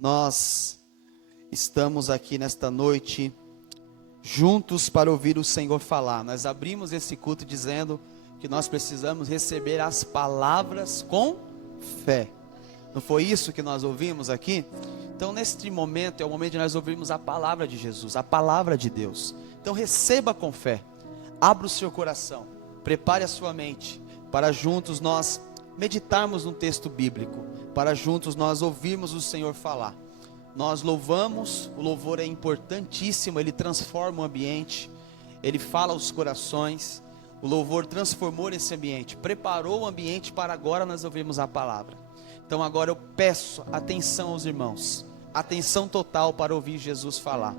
Nós estamos aqui nesta noite juntos para ouvir o Senhor falar. Nós abrimos esse culto dizendo que nós precisamos receber as palavras com fé. Não foi isso que nós ouvimos aqui? Então neste momento é o momento de nós ouvirmos a palavra de Jesus, a palavra de Deus. Então receba com fé, abra o seu coração, prepare a sua mente, para juntos nós meditarmos no texto bíblico, para juntos nós ouvirmos o Senhor falar. Nós louvamos, o louvor é importantíssimo, ele transforma o ambiente, ele fala aos corações. O louvor transformou esse ambiente, preparou o ambiente para agora nós ouvirmos a palavra. Então agora eu peço atenção aos irmãos, atenção total para ouvir Jesus falar.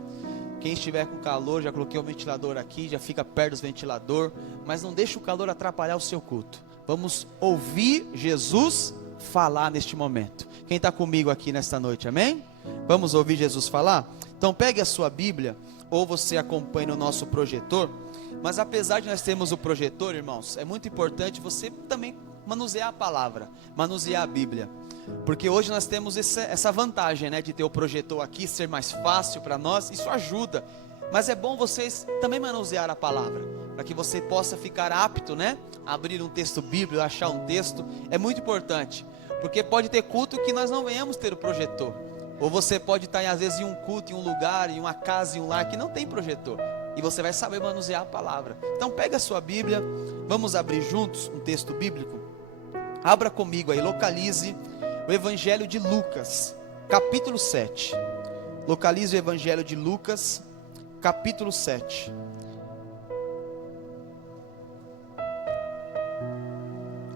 Quem estiver com calor, já coloquei o ventilador aqui, já fica perto do ventilador, mas não deixe o calor atrapalhar o seu culto. Vamos ouvir Jesus falar neste momento. Quem está comigo aqui nesta noite, amém? Vamos ouvir Jesus falar? Então pegue a sua Bíblia, ou você acompanhe no nosso projetor. Mas apesar de nós termos o projetor, irmãos, é muito importante você também manusear a palavra, manusear a Bíblia. Porque hoje nós temos essa vantagem, né, de ter o projetor aqui, ser mais fácil para nós, isso ajuda. Mas é bom vocês também manusear a palavra, para que você possa ficar apto, né, a abrir um texto bíblico, achar um texto, é muito importante. Porque pode ter culto que nós não venhamos ter o projetor. Ou você pode estar às vezes em um culto, em um lugar, em uma casa, em um lar que não tem projetor. E você vai saber manusear a palavra. Então pega a sua Bíblia, vamos abrir juntos um texto bíblico. Abra comigo aí, localize o Evangelho de Lucas, capítulo 7. Localize o Evangelho de Lucas, capítulo 7.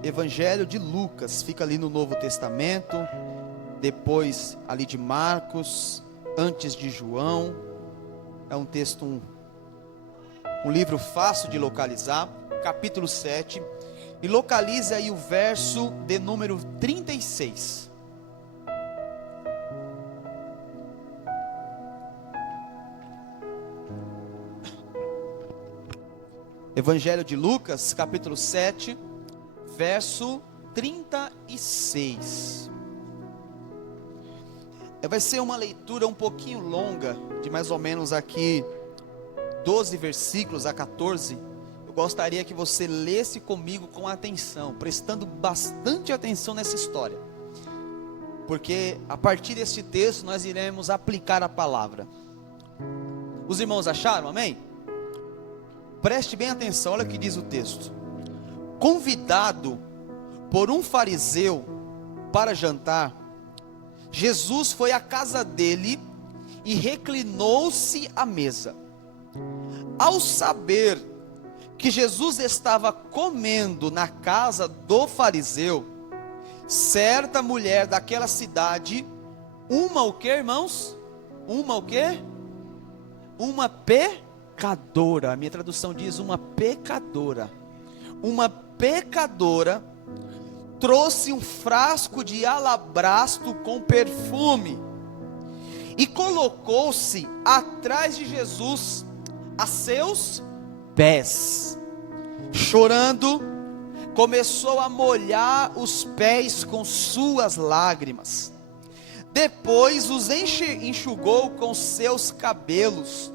Evangelho de Lucas, fica ali no Novo Testamento, depois ali de Marcos, antes de João. É um texto, um livro fácil de localizar, capítulo 7, e localize aí o verso de número 36. Evangelho de Lucas, capítulo 7, verso 36. Vai ser uma leitura um pouquinho longa, de mais ou menos aqui 12 versículos a 14. Eu gostaria que você lesse comigo com atenção, prestando bastante atenção nessa história, porque a partir deste texto nós iremos aplicar a palavra. Os irmãos acharam, amém? Preste bem atenção, olha o que diz o texto. Convidado por um fariseu para jantar, Jesus foi à casa dele e reclinou-se à mesa. Ao saber que Jesus estava comendo na casa do fariseu, certa mulher daquela cidade, uma o que, irmãos? Uma o que? Uma pecadora. A minha tradução diz uma pecadora. Uma pecadora trouxe um frasco de alabastro com perfume e colocou-se atrás de Jesus a seus pés. Chorando, começou a molhar os pés com suas lágrimas. Depois os enxugou com seus cabelos,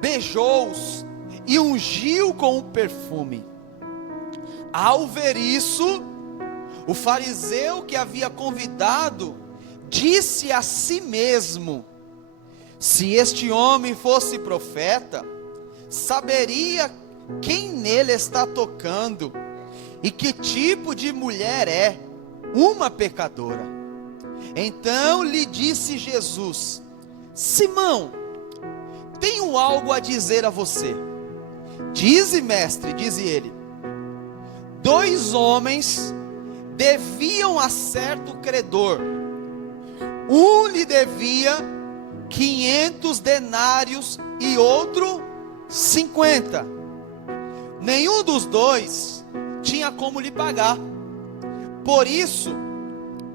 beijou-os e ungiu com o perfume. Ao ver isso, o fariseu que havia convidado disse a si mesmo: se este homem fosse profeta, saberia quem nele está tocando e que tipo de mulher é, uma pecadora. Então lhe disse Jesus: Simão, tenho algo a dizer a você. Dize, mestre, diz ele. 2 homens deviam a certo credor. Um lhe devia 500 denários e outro 50. Nenhum dos dois tinha como lhe pagar. Por isso,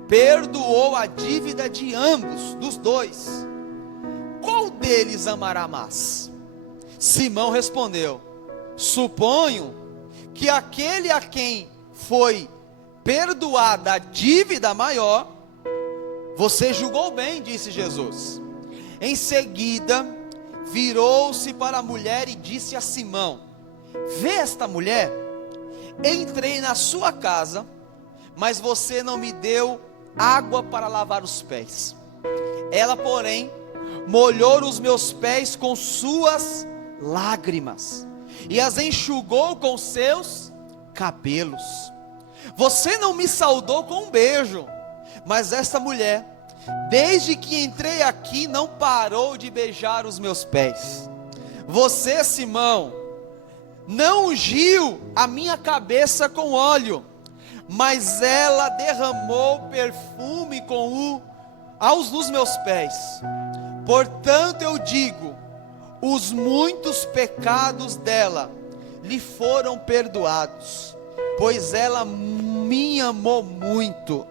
perdoou a dívida de ambos, dos dois. Qual deles amará mais? Simão respondeu: suponho que aquele a quem foi perdoada a dívida maior. Você julgou bem, disse Jesus. Em seguida, virou-se para a mulher e disse a Simão: vê esta mulher? Entrei na sua casa, mas você não me deu água para lavar os pés. Ela, porém, molhou os meus pés com suas lágrimas e as enxugou com seus cabelos. Você não me saudou com um beijo, mas esta mulher, desde que entrei aqui, não parou de beijar os meus pés. Você, Simão, não ungiu a minha cabeça com óleo, mas ela derramou perfume nos meus pés. Portanto eu digo, os muitos pecados dela lhe foram perdoados, pois ela me amou muito.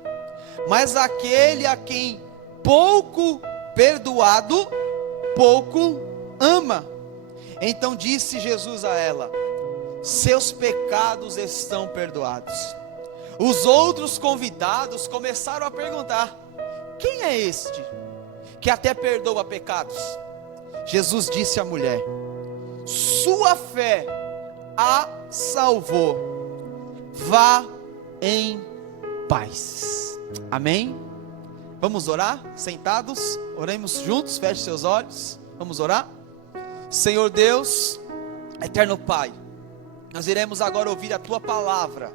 Mas aquele a quem pouco perdoado, pouco ama. Então disse Jesus a ela: seus pecados estão perdoados. Os outros convidados começaram a perguntar: quem é este que até perdoa pecados? Jesus disse à mulher: sua fé a salvou, vá em paz. Amém? Vamos orar? Sentados, oremos juntos, feche seus olhos, vamos orar? Senhor Deus, eterno Pai, nós iremos agora ouvir a Tua palavra.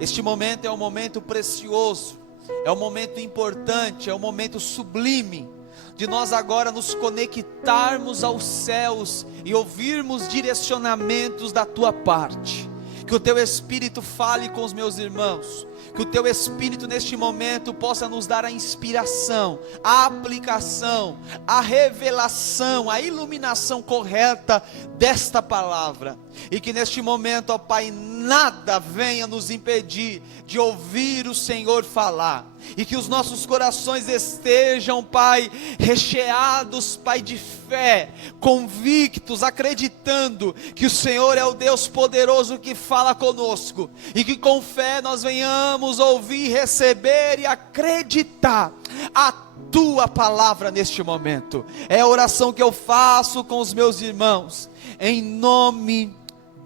Este momento é um momento precioso, é um momento importante, é um momento sublime, de nós agora nos conectarmos aos céus e ouvirmos direcionamentos da Tua parte. Que o Teu Espírito fale com os meus irmãos, que o Teu Espírito neste momento possa nos dar a inspiração, a aplicação, a revelação, a iluminação correta desta palavra, e que neste momento, ó Pai, nada venha nos impedir de ouvir o Senhor falar, e que os nossos corações estejam, Pai, recheados, Pai, de fé, convictos, acreditando que o Senhor é o Deus poderoso que fala conosco, e que com fé nós venhamos ouvir, receber e acreditar a Tua palavra neste momento. É a oração que eu faço com os meus irmãos, em nome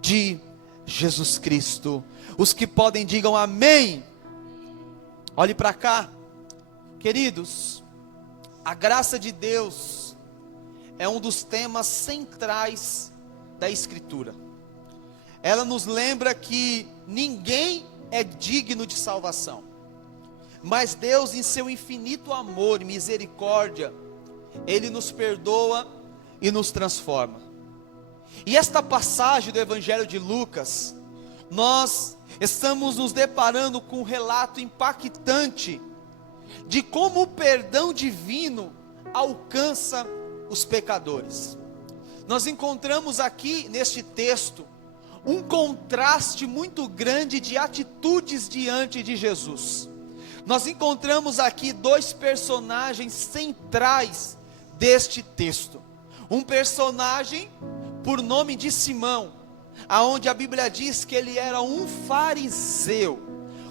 de Jesus Cristo. Os que podem, digam amém. Olhe para cá, queridos. A graça de Deus é um dos temas centrais da Escritura. Ela nos lembra que ninguém é digno de salvação, mas Deus, em seu infinito amor e misericórdia, Ele nos perdoa e nos transforma. E esta passagem do Evangelho de Lucas, nós estamos nos deparando com um relato impactante de como o perdão divino alcança os pecadores. Nós encontramos aqui neste texto um contraste muito grande de atitudes diante de Jesus. Nós encontramos aqui dois personagens centrais deste texto. Um personagem por nome de Simão, aonde a Bíblia diz que ele era um fariseu.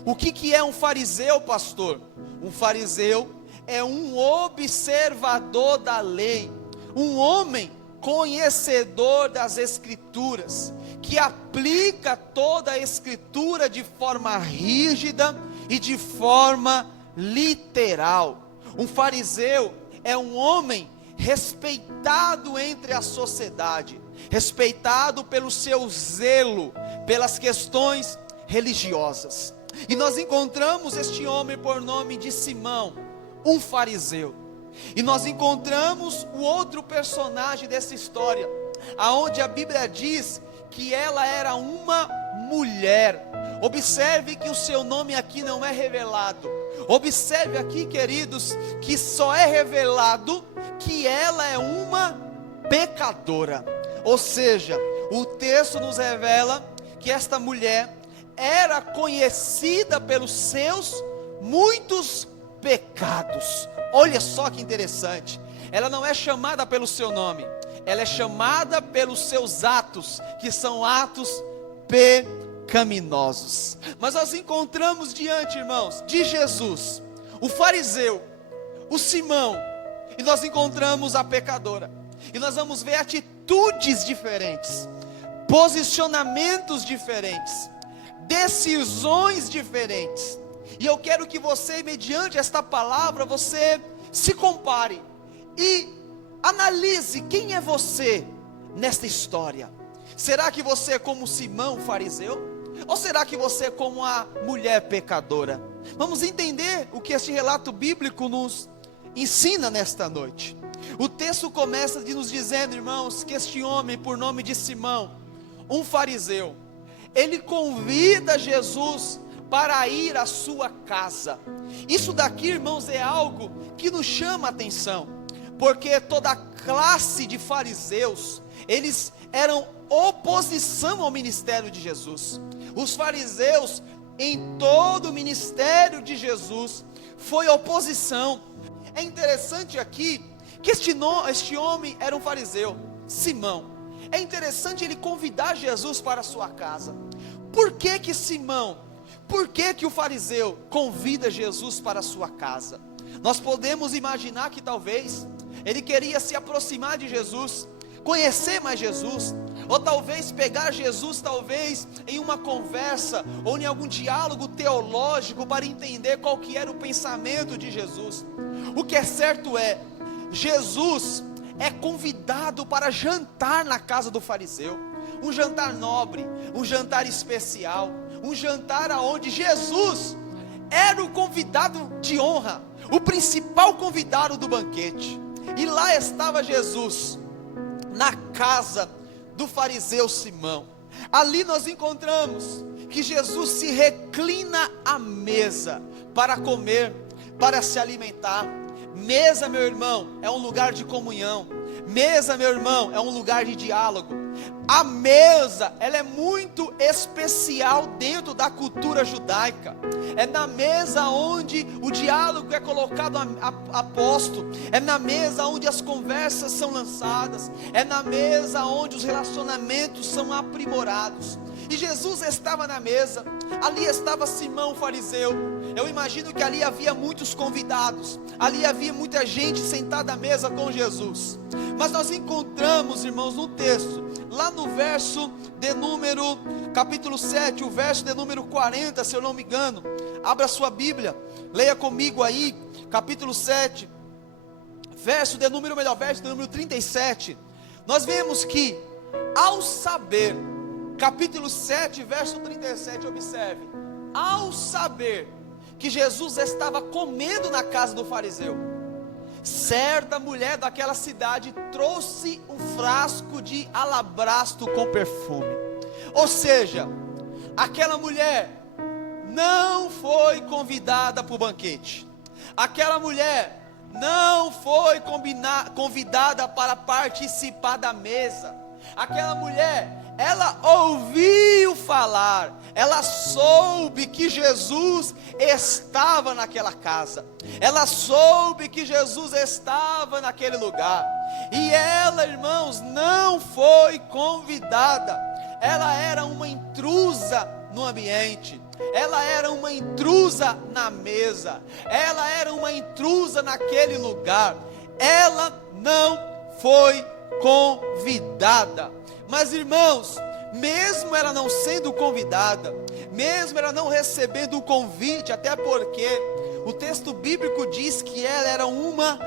O que é um fariseu, pastor? Um fariseu é um observador da lei, um homem conhecedor das Escrituras, que aplica toda a Escritura de forma rígida e de forma literal. Um fariseu é um homem respeitado entre a sociedade, respeitado pelo seu zelo, pelas questões religiosas. E nós encontramos este homem por nome de Simão, um fariseu. E nós encontramos o outro personagem dessa história, aonde a Bíblia diz que ela era uma mulher. Observe que o seu nome aqui não é revelado. Observe aqui, queridos, que só é revelado que ela é uma pecadora. Ou seja, o texto nos revela que esta mulher era conhecida pelos seus muitos pecados. Olha só que interessante, ela não é chamada pelo seu nome, ela é chamada pelos seus atos, que são atos pecaminosos. Mas nós encontramos diante, irmãos, de Jesus, o fariseu, o Simão e nós encontramos a pecadora. E nós vamos ver atitudes diferentes, posicionamentos diferentes, decisões diferentes. E eu quero que você, mediante esta palavra, você se compare e analise quem é você nesta história. Será que você é como Simão, fariseu? Ou será que você é como a mulher pecadora? Vamos entender o que este relato bíblico nos ensina nesta noite. O texto começa nos dizendo, irmãos, que este homem, por nome de Simão, um fariseu, ele convida Jesus para ir à sua casa. Isso daqui, irmãos, é algo que nos chama a atenção, porque toda a classe de fariseus, eles eram oposição ao ministério de Jesus. Os fariseus, em todo o ministério de Jesus, foi oposição. É interessante aqui que este homem era um fariseu, Simão. É interessante ele convidar Jesus para a sua casa. Por que Simão, por que o fariseu convida Jesus para a sua casa? Nós podemos imaginar que talvez ele queria se aproximar de Jesus, conhecer mais Jesus, ou talvez pegar Jesus talvez em uma conversa, ou em algum diálogo teológico, para entender qual que era o pensamento de Jesus. O que é certo é, Jesus é convidado para jantar na casa do fariseu, um jantar nobre, um jantar especial, um jantar aonde Jesus era o convidado de honra, o principal convidado do banquete. E lá estava Jesus, na casa do fariseu Simão. Ali nós encontramos que Jesus se reclina à mesa para comer, para se alimentar. Mesa, meu irmão, é um lugar de comunhão. Mesa, meu irmão, é um lugar de diálogo. A mesa, ela é muito especial dentro da cultura judaica. É na mesa onde o diálogo é colocado a posto. É na mesa onde as conversas são lançadas. É na mesa onde os relacionamentos são aprimorados. E Jesus estava na mesa. Ali estava Simão, fariseu. Eu imagino que ali havia muitos convidados. Ali havia muita gente sentada à mesa com Jesus. Mas nós encontramos, irmãos, no texto, lá no verso de número, capítulo 7, o verso de número 40, se eu não me engano. Abra sua Bíblia, leia comigo aí, capítulo 7, verso de número 37. Nós vemos que, ao saber, capítulo 7, verso 37, observe. Ao saber que Jesus estava comendo na casa do fariseu, certa mulher daquela cidade trouxe um frasco de alabastro com perfume. Ou seja, aquela mulher não foi convidada para o banquete. Aquela mulher não foi convidada para participar da mesa. Aquela mulher, ela ouviu falar, ela soube que Jesus estava naquela casa, ela soube que Jesus estava naquele lugar, e ela, irmãos, não foi convidada. Ela era uma intrusa no ambiente, ela era uma intrusa na mesa, ela era uma intrusa naquele lugar, ela não foi convidada. Mas, irmãos, mesmo ela não sendo convidada, mesmo ela não recebendo o convite, até porque o texto bíblico diz que ela era uma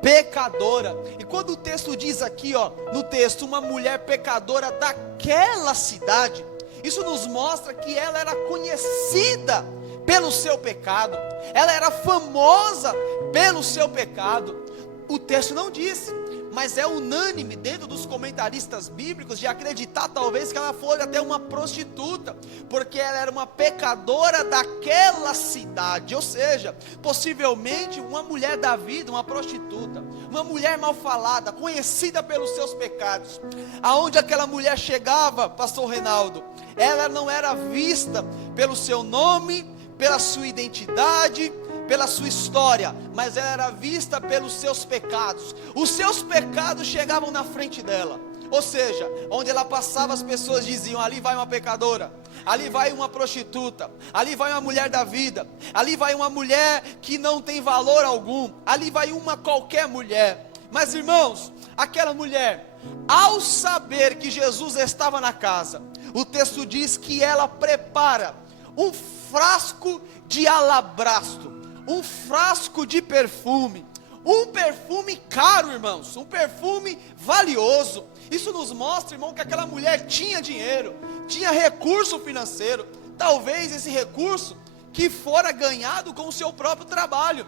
pecadora. E quando o texto diz aqui, no texto, uma mulher pecadora daquela cidade, isso nos mostra que ela era conhecida pelo seu pecado, ela era famosa pelo seu pecado. O texto não diz, mas é unânime dentro dos comentaristas bíblicos de acreditar talvez que ela fosse até uma prostituta, porque ela era uma pecadora daquela cidade. Ou seja, possivelmente uma mulher da vida, uma prostituta, uma mulher mal falada, conhecida pelos seus pecados. Aonde aquela mulher chegava, pastor Reinaldo, ela não era vista pelo seu nome, pela sua identidade, pela sua história, mas ela era vista pelos seus pecados. Os seus pecados chegavam na frente dela. Ou seja, onde ela passava, as pessoas diziam: ali vai uma pecadora, ali vai uma prostituta, ali vai uma mulher da vida, ali vai uma mulher que não tem valor algum, ali vai uma qualquer mulher. Mas irmãos, aquela mulher, ao saber que Jesus estava na casa, o texto diz que ela prepara um frasco de alabastro, um frasco de perfume, um perfume caro, irmãos, um perfume valioso. Isso nos mostra, irmão, que aquela mulher tinha dinheiro, tinha recurso financeiro, talvez esse recurso que fora ganhado com o seu próprio trabalho,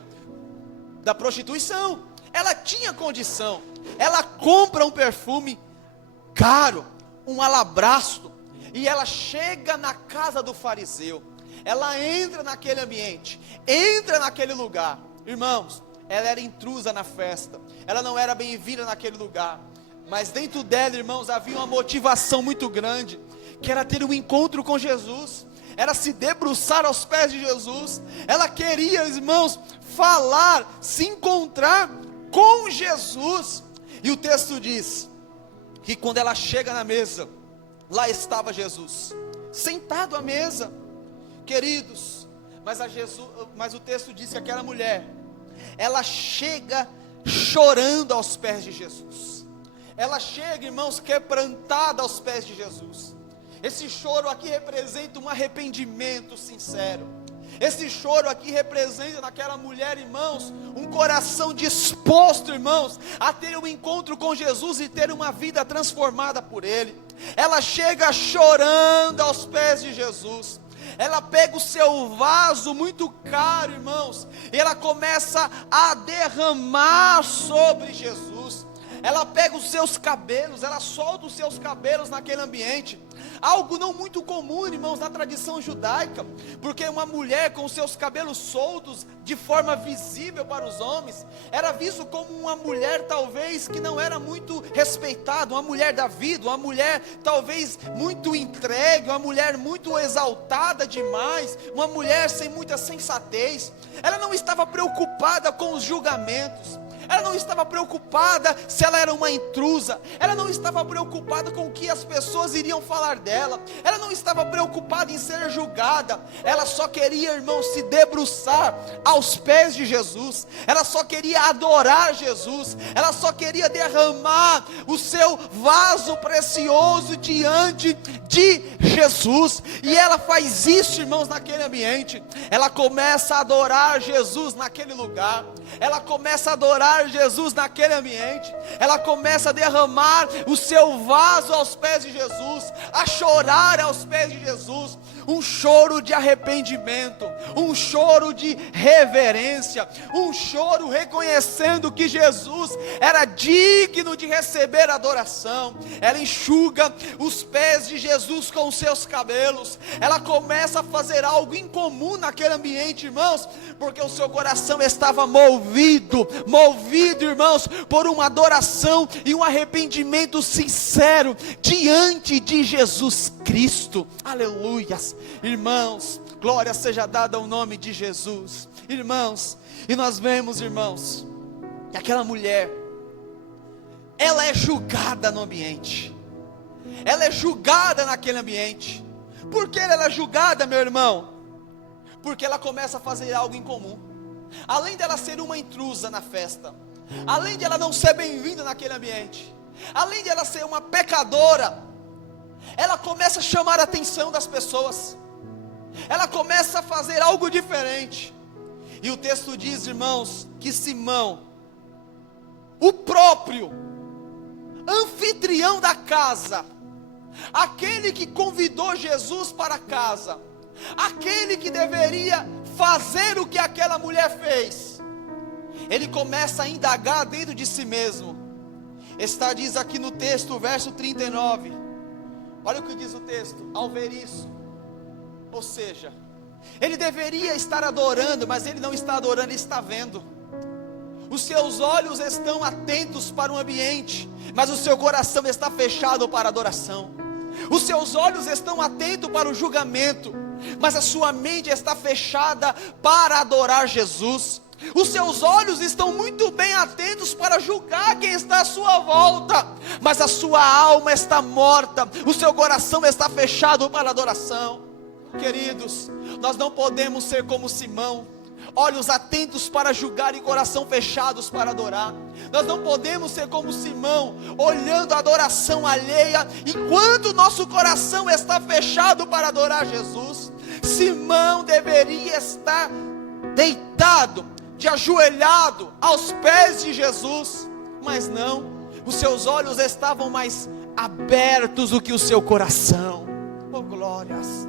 da prostituição. Ela tinha condição, ela compra um perfume caro, um alabastro, e ela chega na casa do fariseu, ela entra naquele ambiente, entra naquele lugar. Irmãos, ela era intrusa na festa, ela não era bem-vinda naquele lugar, mas dentro dela, irmãos, havia uma motivação muito grande, que era ter um encontro com Jesus, era se debruçar aos pés de Jesus. Ela queria, irmãos, falar, se encontrar com Jesus. E o texto diz que quando ela chega na mesa, lá estava Jesus, sentado à mesa, queridos. Mas o texto diz que aquela mulher, ela chega chorando aos pés de Jesus. Ela chega, irmãos, quebrantada aos pés de Jesus. Esse choro aqui representa um arrependimento sincero. Esse choro aqui representa naquela mulher, irmãos, um coração disposto, irmãos, a ter um encontro com Jesus e ter uma vida transformada por Ele. Ela chega chorando aos pés de Jesus. Ela pega o seu vaso muito caro, irmãos, e ela começa a derramar sobre Jesus. Ela pega os seus cabelos, ela solta os seus cabelos naquele ambiente. Algo não muito comum, irmãos, na tradição judaica, porque uma mulher com os seus cabelos soltos, de forma visível para os homens, era visto como uma mulher talvez que não era muito respeitada, uma mulher da vida, uma mulher talvez muito entregue, uma mulher muito exaltada demais, uma mulher sem muita sensatez. Ela não estava preocupada com os julgamentos, ela não estava preocupada se ela era uma intrusa, ela não estava preocupada com o que as pessoas iriam falar dela, ela não estava preocupada em ser julgada, ela só queria, irmão, se debruçar aos pés de Jesus, ela só queria adorar Jesus, ela só queria derramar o seu vaso precioso diante de Jesus. E ela faz isso, irmãos, naquele ambiente. Ela começa a adorar Jesus naquele lugar, ela começa a adorar Jesus naquele ambiente, ela começa a derramar o seu vaso aos pés de Jesus, a chorar aos pés de Jesus, um choro de arrependimento, um choro de reverência, um choro reconhecendo que Jesus era digno de receber adoração. Ela enxuga os pés de Jesus com os seus cabelos, ela começa a fazer algo incomum naquele ambiente, irmãos, porque o seu coração estava movido, irmãos, por uma adoração e um arrependimento sincero diante de Jesus Cristo. Aleluias, irmãos, glória seja dada ao nome de Jesus, irmãos. E nós vemos, irmãos, que aquela mulher, ela é julgada no ambiente, ela é julgada naquele ambiente. Por que ela é julgada, meu irmão? Porque ela começa a fazer algo incomum. Além dela ser uma intrusa na festa, além de ela não ser bem-vinda naquele ambiente, além de ela ser uma pecadora, ela começa a chamar a atenção das pessoas, ela começa a fazer algo diferente. E o texto diz, irmãos, que Simão, o próprio anfitrião da casa, aquele que convidou Jesus para casa, aquele que deveria fazer o que aquela mulher fez, ele começa a indagar dentro de si mesmo. Diz aqui no texto, verso 39, olha o que diz o texto, ao ver isso, ou seja, ele deveria estar adorando, mas ele não está adorando, ele está vendo. Os seus olhos estão atentos para o ambiente, mas o seu coração está fechado para a adoração. Os seus olhos estão atentos para o julgamento, mas a sua mente está fechada para adorar Jesus. Os seus olhos estão muito bem atentos para julgar quem está à sua volta, mas a sua alma está morta, o seu coração está fechado para a adoração. Queridos, nós não podemos ser como Simão, olhos atentos para julgar e coração fechados para adorar. Nós não podemos ser como Simão, olhando a adoração alheia, enquanto nosso coração está fechado para adorar Jesus. Simão deveria estar deitado, de ajoelhado aos pés de Jesus, mas não, os seus olhos estavam mais abertos do que o seu coração. Oh glórias!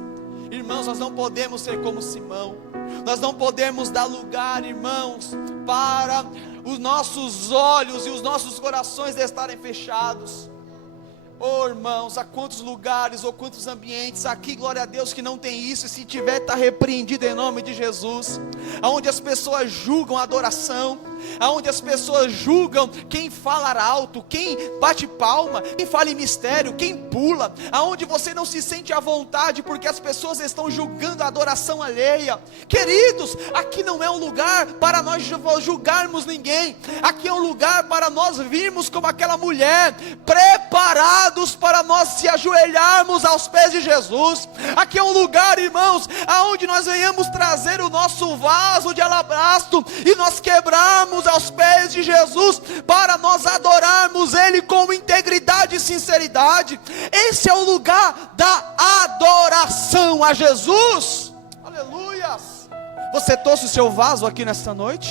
Irmãos, nós não podemos ser como Simão, nós não podemos dar lugar, irmãos, para os nossos olhos e os nossos corações estarem fechados. Oh irmãos, há quantos lugares ou quantos ambientes aqui, glória a Deus, que não tem isso, e se tiver está repreendido em nome de Jesus, aonde as pessoas julgam a adoração, aonde as pessoas julgam quem fala alto, quem bate palma, quem fala em mistério, quem pula, aonde você não se sente à vontade porque as pessoas estão julgando a adoração alheia. Queridos, aqui não é um lugar para nós julgarmos ninguém, aqui é um lugar para nós virmos como aquela mulher, preparados para nós se ajoelharmos aos pés de Jesus. Aqui é um lugar, irmãos, aonde nós venhamos trazer o nosso vaso de alabastro e nós quebrarmos aos pés de Jesus, para nós adorarmos Ele com integridade e sinceridade. Esse é o lugar da adoração a Jesus. Aleluias! Você trouxe o seu vaso aqui nesta noite?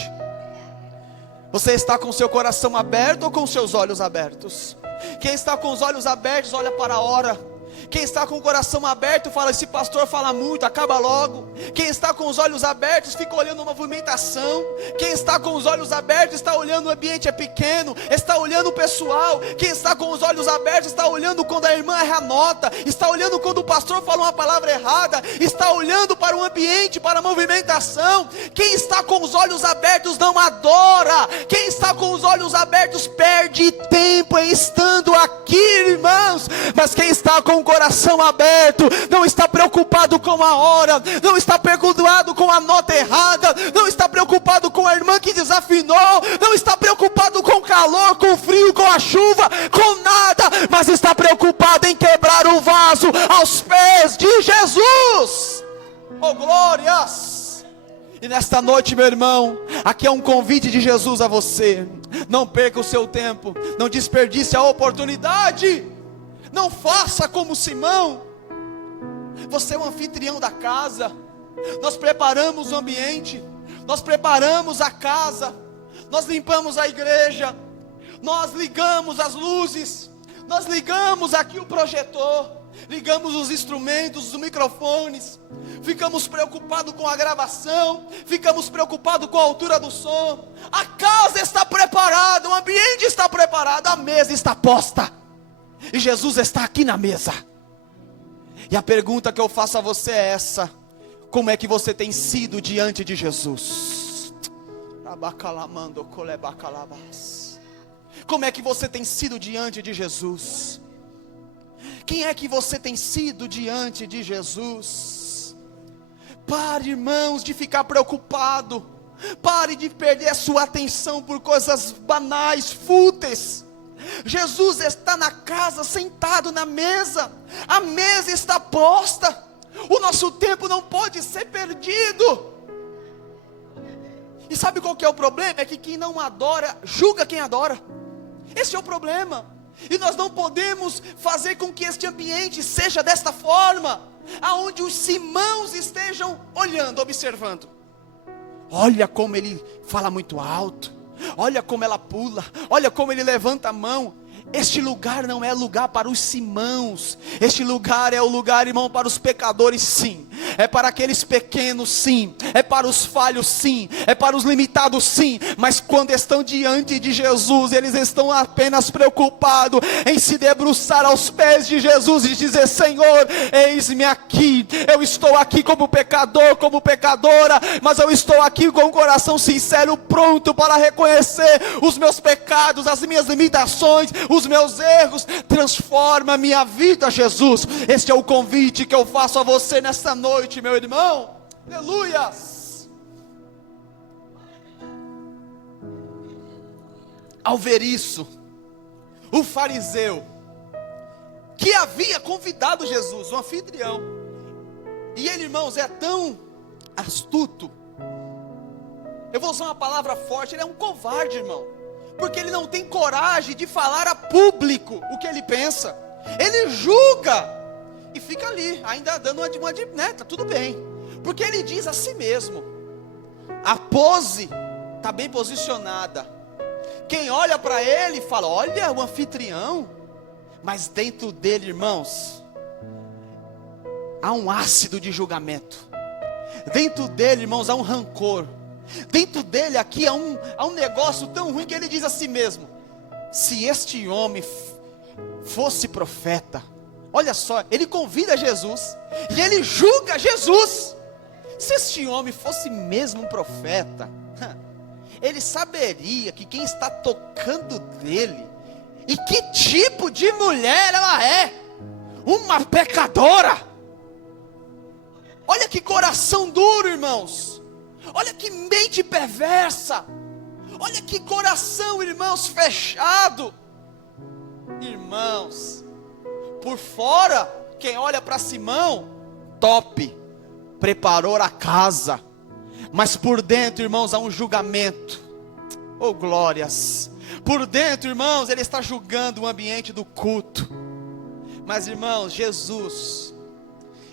Você está com o seu coração aberto ou com os seus olhos abertos? Quem está com os olhos abertos olha para a hora. Quem está com o coração aberto fala: esse pastor fala muito, acaba logo. Quem está com os olhos abertos fica olhando a movimentação. Quem está com os olhos abertos está olhando o ambiente é pequeno, está olhando o pessoal. Quem está com os olhos abertos está olhando quando a irmã erra a nota, está olhando quando o pastor fala uma palavra errada, está olhando para o ambiente, para a movimentação. Quem está com os olhos abertos não adora. Quem está com os olhos abertos perde tempo em estando aqui, irmãos. Mas quem está com o coração aberto não está preocupado com a hora, não está preocupado com a nota errada, não está preocupado com a irmã que desafinou, não está preocupado com o calor, com o frio, com a chuva, com nada, mas está preocupado em quebrar o vaso aos pés de Jesus. Oh glórias! E nesta noite, meu irmão, aqui é um convite de Jesus a você. Não perca o seu tempo, não desperdice a oportunidade. Não faça como Simão. Você é o anfitrião da casa. Nós preparamos o ambiente, nós preparamos a casa, nós limpamos a igreja, nós ligamos as luzes, nós ligamos aqui o projetor, ligamos os instrumentos, os microfones, ficamos preocupados com a gravação, ficamos preocupados com a altura do som. A casa está preparada, o ambiente está preparado, a mesa está posta. E Jesus está aqui na mesa. E a pergunta que eu faço a você é essa: como é que você tem sido diante de Jesus? Como é que você tem sido diante de Jesus? Quem é que você tem sido diante de Jesus? Pare, irmãos, de ficar preocupado. Pare de perder a sua atenção por coisas banais, fúteis. Jesus está na casa, sentado na mesa. A mesa está posta. O nosso tempo não pode ser perdido. E sabe qual que é o problema? É que quem não adora, julga quem adora. Esse é o problema. E nós não podemos fazer com que este ambiente seja desta forma, aonde os Simãos estejam olhando, observando. Olha como ele fala muito alto, olha como ela pula, olha como ele levanta a mão. Este lugar não é lugar para os Simãos. Este lugar é o lugar, irmão, para os pecadores, sim. É para aqueles pequenos, sim. É para os falhos, sim. É para os limitados, sim. Mas quando estão diante de Jesus, eles estão apenas preocupados em se debruçar aos pés de Jesus e dizer: Senhor, eis-me aqui. Eu estou aqui como pecador, como pecadora, mas eu estou aqui com o coração sincero, pronto para reconhecer os meus pecados, as minhas limitações, os meus erros. Transforma a minha vida, Jesus. Este é o convite que eu faço a você nesta noite, meu irmão. Aleluias. Ao ver isso, o fariseu, que havia convidado Jesus, o anfitrião, e ele, irmãos, é tão astuto, eu vou usar uma palavra forte, ele é um covarde, irmão, porque ele não tem coragem de falar a público o que ele pensa, ele julga, e fica ali, ainda dando uma de né, tá tudo bem, porque ele diz a si mesmo, a pose está bem posicionada, quem olha para ele fala, olha o anfitrião, mas dentro dele, irmãos, há um ácido de julgamento, dentro dele, irmãos, há um rancor, dentro dele aqui há um negócio tão ruim que ele diz a si mesmo, se este homem fosse profeta, olha só, ele convida Jesus, e ele julga Jesus, se este homem fosse mesmo um profeta, ele saberia que quem está tocando dele, e que tipo de mulher ela é, uma pecadora, olha que coração duro, irmãos, olha que mente perversa, olha que coração, irmãos, fechado, irmãos, por fora, quem olha para Simão, top, preparou a casa, mas por dentro, irmãos, há um julgamento, oh glórias, por dentro, irmãos, ele está julgando o ambiente do culto, mas irmãos, Jesus,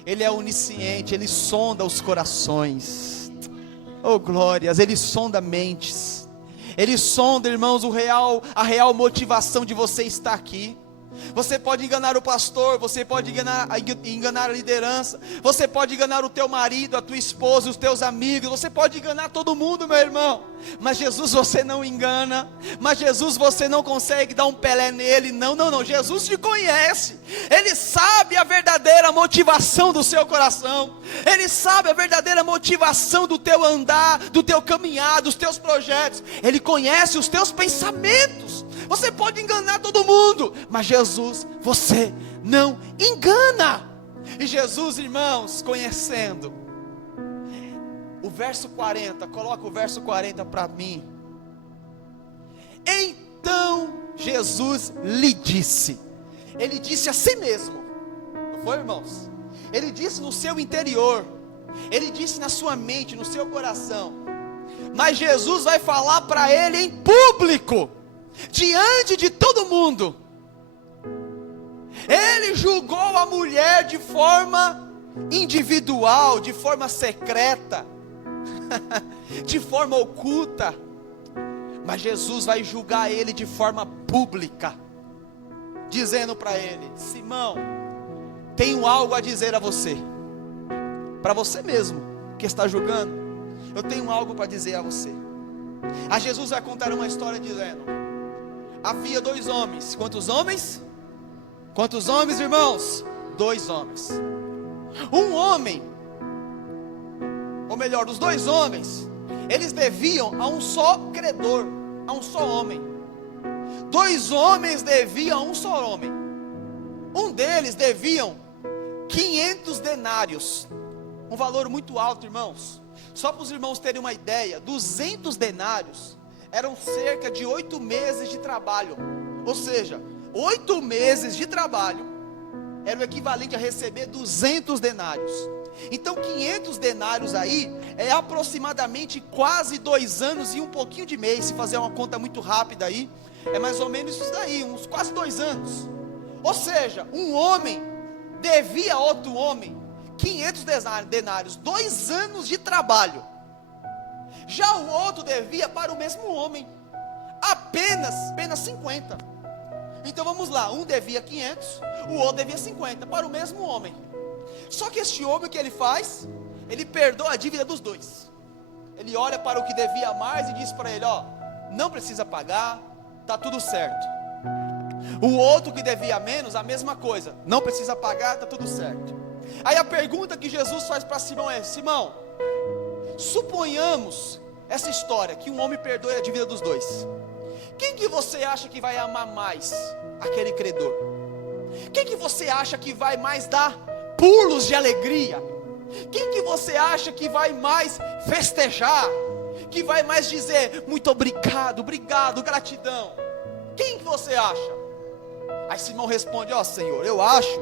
ele é onisciente, ele sonda os corações, oh glórias, ele sonda mentes, ele sonda, irmãos, a real motivação de você estar aqui. Você pode enganar o pastor, você pode enganar a liderança, você pode enganar o teu marido, a tua esposa, os teus amigos, você pode enganar todo mundo, meu irmão, mas Jesus você não engana, mas Jesus você não consegue dar um Pelé nele, não, Jesus te conhece, ele sabe a verdadeira motivação do seu coração, ele sabe a verdadeira motivação do teu andar, do teu caminhar, dos teus projetos, ele conhece os teus pensamentos. Você pode enganar todo mundo, mas Jesus, você não engana. E Jesus, irmãos, conhecendo, o verso 40, coloca o verso 40 para mim. Então Jesus lhe disse, ele disse a si mesmo, não foi, irmãos? Ele disse no seu interior, ele disse na sua mente, no seu coração, mas Jesus vai falar para ele em público, diante de todo mundo. Ele julgou a mulher de forma individual, de forma secreta, de forma oculta, mas Jesus vai julgar ele de forma pública, dizendo para ele, Simão, tenho algo a dizer a você, para você mesmo, que está julgando, eu tenho algo para dizer a você. A Jesus vai contar uma história dizendo, havia 2 homens, quantos homens? Quantos homens, irmãos? 2 homens, um homem, ou melhor, os 2 homens, eles deviam a um só credor, a um só homem. 2 homens deviam a um só homem, um deles deviam 500 denários, um valor muito alto, irmãos. Só para os irmãos terem uma ideia, 200 denários eram cerca de 8 meses de trabalho, ou seja, 8 meses de trabalho era o equivalente a receber 200 denários. Então 500 denários aí é aproximadamente quase 2 anos e um pouquinho de mês. Se fazer uma conta muito rápida aí, é mais ou menos isso daí, uns quase 2 anos. Ou seja, um homem devia a outro homem 500 denários, 2 anos de trabalho. Já o outro devia para o mesmo homem apenas 50. Então vamos lá, um devia 500, o outro devia 50 para o mesmo homem. Só que este homem, o que ele faz? Ele perdoa a dívida dos 2. Ele olha para o que devia mais e diz para ele, ó, não precisa pagar, está tudo certo. O outro que devia menos, a mesma coisa, não precisa pagar, está tudo certo. Aí a pergunta que Jesus faz para Simão é, Simão, suponhamos essa história, que um homem perdoe a dívida dos 2. Quem que você acha que vai amar mais aquele credor? Quem que você acha que vai mais dar pulos de alegria? Quem que você acha que vai mais festejar? que vai mais dizer muito obrigado, obrigado, gratidão? Quem que você acha? Aí Simão responde: ó Senhor, eu acho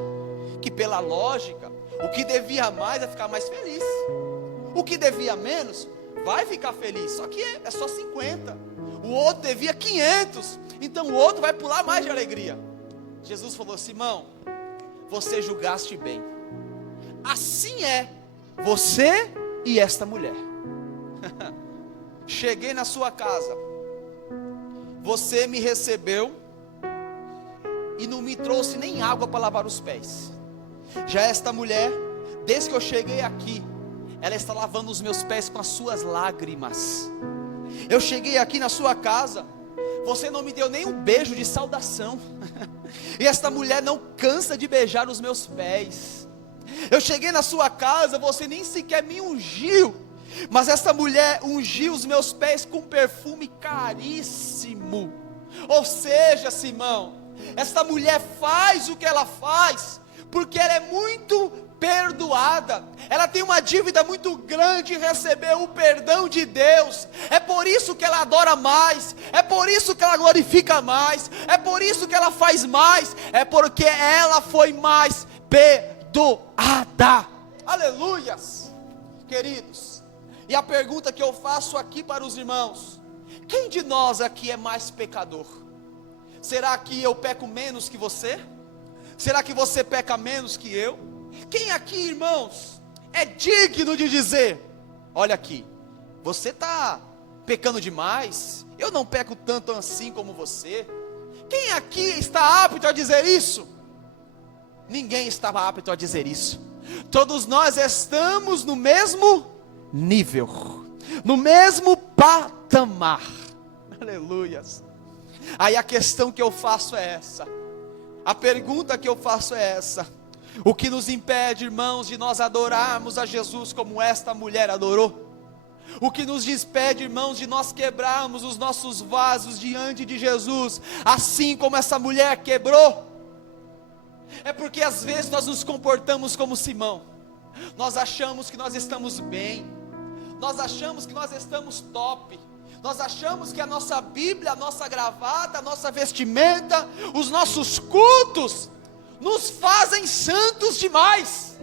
que pela lógica, o que devia mais vai ficar mais feliz, o que devia menos vai ficar feliz, só que é só 50, o outro devia 500, então o outro vai pular mais de alegria. Jesus falou: Simão, você julgaste bem, assim é você e esta mulher. Cheguei na sua casa, você me recebeu e não me trouxe nem água para lavar os pés. Já esta mulher, desde que eu cheguei aqui, ela está lavando os meus pés com as suas lágrimas. Eu cheguei aqui na sua casa, você não me deu nem um beijo de saudação. E esta mulher não cansa de beijar os meus pés. Eu cheguei na sua casa, você nem sequer me ungiu, mas esta mulher ungiu os meus pés com perfume caríssimo. Ou seja, Simão, esta mulher faz o que ela faz porque ela é muito perdoada, ela tem uma dívida muito grande em receber o perdão de Deus. É por isso que ela adora mais, é por isso que ela glorifica mais, é por isso que ela faz mais, é porque ela foi mais perdoada. Aleluias, queridos. E a pergunta que eu faço aqui para os irmãos: quem de nós aqui é mais pecador? Será que eu peco menos que você? Será que você peca menos que eu? Quem aqui, irmãos, é digno de dizer: olha aqui, você está pecando demais, eu não peco tanto assim como você? Quem aqui está apto a dizer isso? Ninguém estava apto a dizer isso. Todos nós estamos no mesmo nível, no mesmo patamar. Aleluias. Aí a questão que eu faço é essa, a pergunta que eu faço é essa: o que nos impede, irmãos, de nós adorarmos a Jesus como esta mulher adorou? O que nos impede, irmãos, de nós quebrarmos os nossos vasos diante de Jesus, assim como essa mulher quebrou? É porque às vezes nós nos comportamos como Simão. Nós achamos que nós estamos bem, nós achamos que nós estamos top, nós achamos que a nossa Bíblia, a nossa gravata, a nossa vestimenta, os nossos cultos nos fazem santos demais.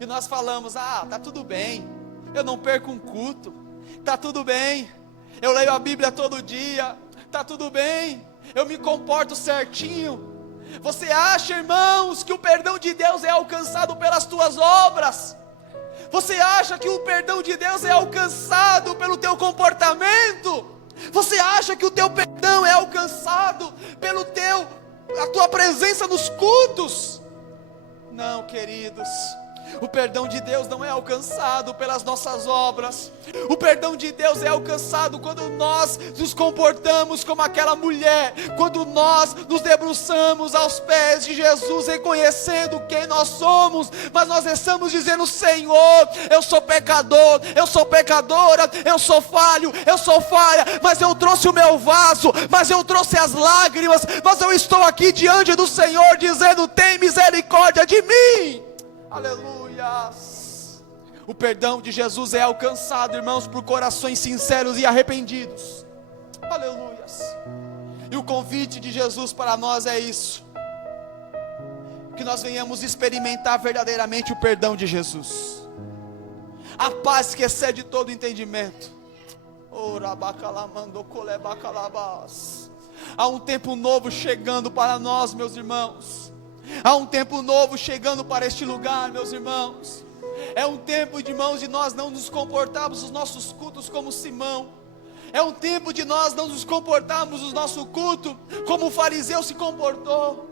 E nós falamos: tá tudo bem, eu não perco um culto, tá tudo bem, eu leio a Bíblia todo dia, tá tudo bem, eu me comporto certinho. Você acha, irmãos, que o perdão de Deus é alcançado pelas tuas obras? Você acha que o perdão de Deus é alcançado pelo teu comportamento? Você acha que o teu perdão é alcançado a tua presença nos cultos? Não, queridos. O perdão de Deus não é alcançado pelas nossas obras. O perdão de Deus é alcançado quando nós nos comportamos como aquela mulher, quando nós nos debruçamos aos pés de Jesus, reconhecendo quem nós somos, mas nós estamos dizendo: Senhor, eu sou pecador, eu sou pecadora, eu sou falho, eu sou falha, mas eu trouxe o meu vaso, mas eu trouxe as lágrimas, mas eu estou aqui diante do Senhor dizendo: tem misericórdia de mim. Aleluias. O perdão de Jesus é alcançado, irmãos, por corações sinceros e arrependidos. Aleluias. E o convite de Jesus para nós é isso: que nós venhamos experimentar verdadeiramente o perdão de Jesus, a paz que excede todo entendimento. Há um tempo novo chegando para nós, meus irmãos. Há um tempo novo chegando para este lugar, meus irmãos. É um tempo, irmãos, de nós não nos comportarmos os nossos cultos como Simão. É um tempo de nós não nos comportarmos o nosso culto como o fariseu se comportou,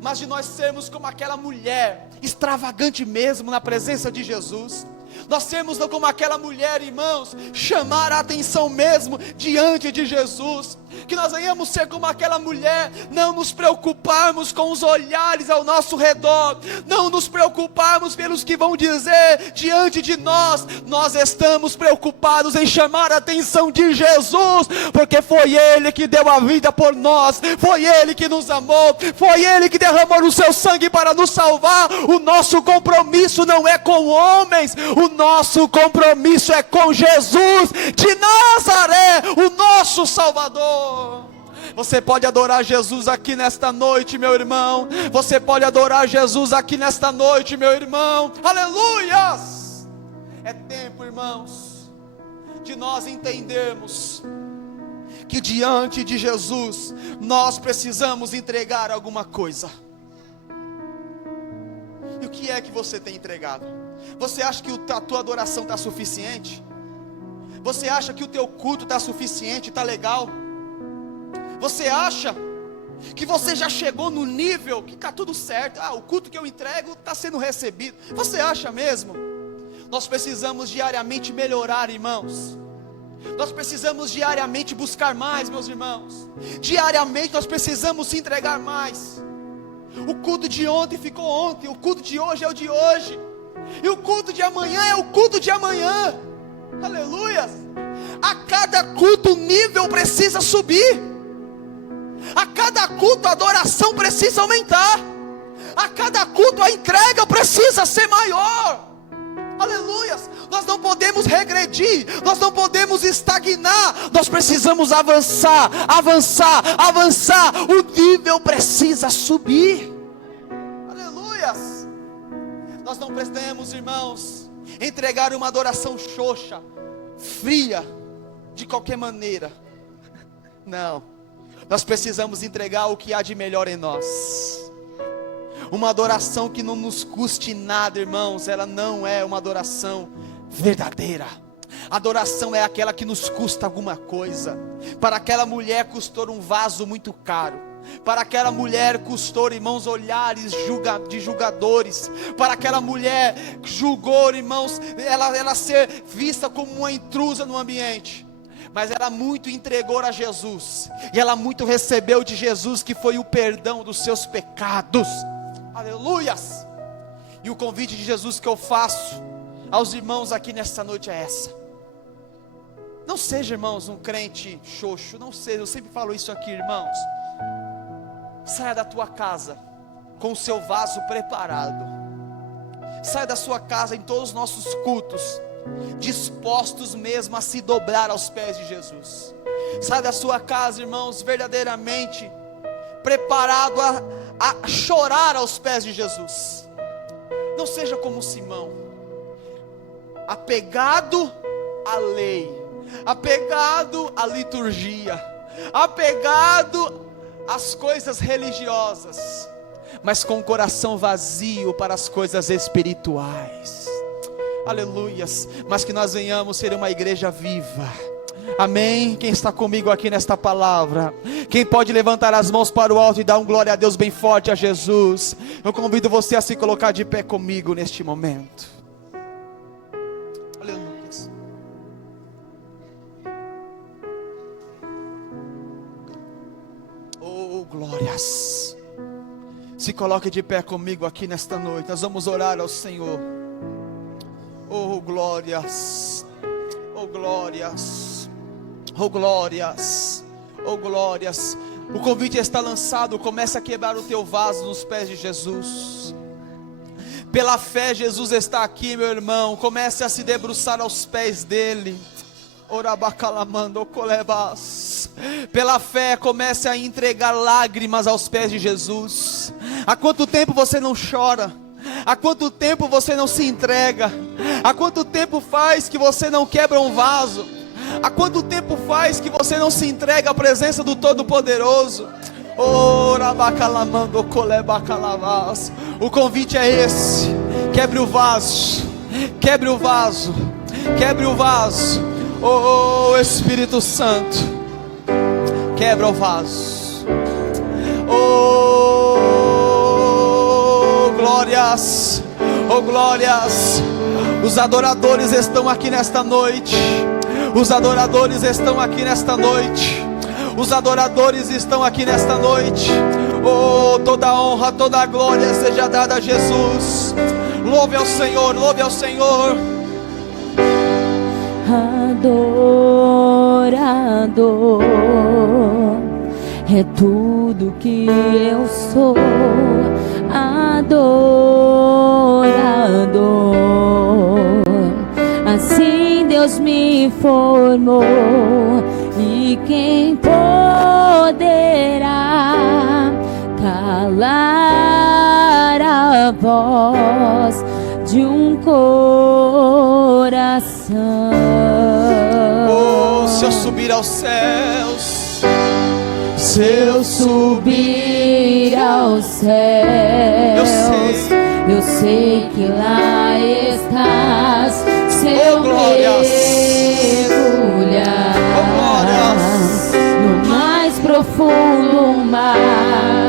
mas de nós sermos como aquela mulher, extravagante mesmo na presença de Jesus. Nós sermos como aquela mulher, irmãos, chamar a atenção mesmo diante de Jesus. que nós venhamos ser como aquela mulher, não nos preocuparmos com os olhares ao nosso redor, não nos preocuparmos pelos que vão dizer diante de nós. Nós estamos preocupados em chamar a atenção de Jesus, porque foi Ele que deu a vida por nós, foi Ele que nos amou, foi Ele que derramou o seu sangue para nos salvar. O nosso compromisso não é com homens, o nosso compromisso é com Jesus de Nazaré, o nosso Salvador. Você pode adorar Jesus aqui nesta noite, meu irmão. Você pode adorar Jesus aqui nesta noite, meu irmão. Aleluias! É tempo, irmãos, de nós entendermos que diante de Jesus nós precisamos entregar alguma coisa. E o que é que você tem entregado? Você acha que a tua adoração está suficiente? Você acha que o teu culto está suficiente, está legal? Você acha que você já chegou no nível que está tudo certo? O culto que eu entrego está sendo recebido. Você acha mesmo? Nós precisamos diariamente melhorar, irmãos. Nós precisamos diariamente buscar mais, meus irmãos. Diariamente nós precisamos se entregar mais. O culto de ontem ficou ontem, o culto de hoje é o de hoje, e o culto de amanhã é o culto de amanhã. Aleluia! A cada culto o nível precisa subir, a cada culto a adoração precisa aumentar, a cada culto a entrega precisa ser maior. Aleluia! Nós não podemos regredir, nós não podemos estagnar, nós precisamos avançar, avançar, avançar. O nível precisa subir. Aleluia! Nós não podemos, irmãos, entregar uma adoração xoxa, fria, de qualquer maneira. Não, nós precisamos entregar o que há de melhor em nós. Uma adoração que não nos custe nada, irmãos, ela não é uma adoração verdadeira. Adoração é aquela que nos custa alguma coisa. Para aquela mulher custou um vaso muito caro. Para aquela mulher custou, irmãos, olhares de julgadores. Para aquela mulher julgou, irmãos, ela ser vista como uma intrusa no ambiente. Mas ela muito entregou a Jesus, e ela muito recebeu de Jesus, que foi o perdão dos seus pecados. Aleluias! E o convite de Jesus que eu faço aos irmãos aqui nesta noite é essa: não seja, irmãos, um crente xoxo. Não seja, eu sempre falo isso aqui, irmãos. Saia da tua casa com o seu vaso preparado. Saia da sua casa em todos os nossos cultos dispostos mesmo a se dobrar aos pés de Jesus. Saia da sua casa, irmãos, verdadeiramente preparado a chorar aos pés de Jesus. Não seja como Simão, apegado à lei, apegado à liturgia, apegado às coisas religiosas, mas com o coração vazio para as coisas espirituais. Aleluias! Mas que nós venhamos ser uma igreja viva. Amém? Quem está comigo aqui nesta palavra? Quem pode levantar as mãos para o alto e dar um glória a Deus bem forte a Jesus? Eu convido você a se colocar de pé comigo neste momento. Aleluia. Oh, glórias. Se coloque de pé comigo aqui nesta noite. Nós vamos orar ao Senhor. Oh, glórias. Oh, glórias. Oh, glórias. Oh, glórias. O convite está lançado. Comece a quebrar o teu vaso nos pés de Jesus. Pela fé, Jesus está aqui, meu irmão. Comece a se debruçar aos pés dele. Pela fé, comece a entregar lágrimas aos pés de Jesus. Há quanto tempo você não chora? Há quanto tempo você não se entrega? Há quanto tempo faz que você não quebra um vaso? Há quanto tempo faz que você não se entrega à presença do Todo-Poderoso? O convite é esse: quebre o vaso, quebre o vaso, quebre o vaso. Oh, Espírito Santo, quebra o vaso. Oh, glórias, oh, glórias. Os adoradores estão aqui nesta noite. Os adoradores estão aqui nesta noite. Os adoradores estão aqui nesta noite. Oh, toda a honra, toda a glória seja dada a Jesus. Louve ao Senhor, louve ao Senhor. Adorador é tudo que eu sou. Adorador, assim Deus me formou. E quem poderá calar a voz de um coração? Oh, se eu subir aos céus, se eu subir aos céus, eu sei que lá estás. Se eu mergulhar no mais profundo mar,